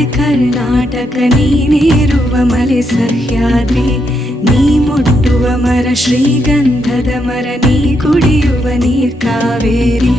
ಆರಾಧ್ಯ ಕರ್ನಾಟಕ ನೀನೇರುವ ಮಲೆ ಸಹ್ಯಾದ್ರಿ, ನೀ ಮುಟ್ಟುವ ಮರ ಶ್ರೀಗಂಧದ ಮರ, ನೀ ಕುಡಿಯುವ ನೀರ್ ಕಾವೇರಿ.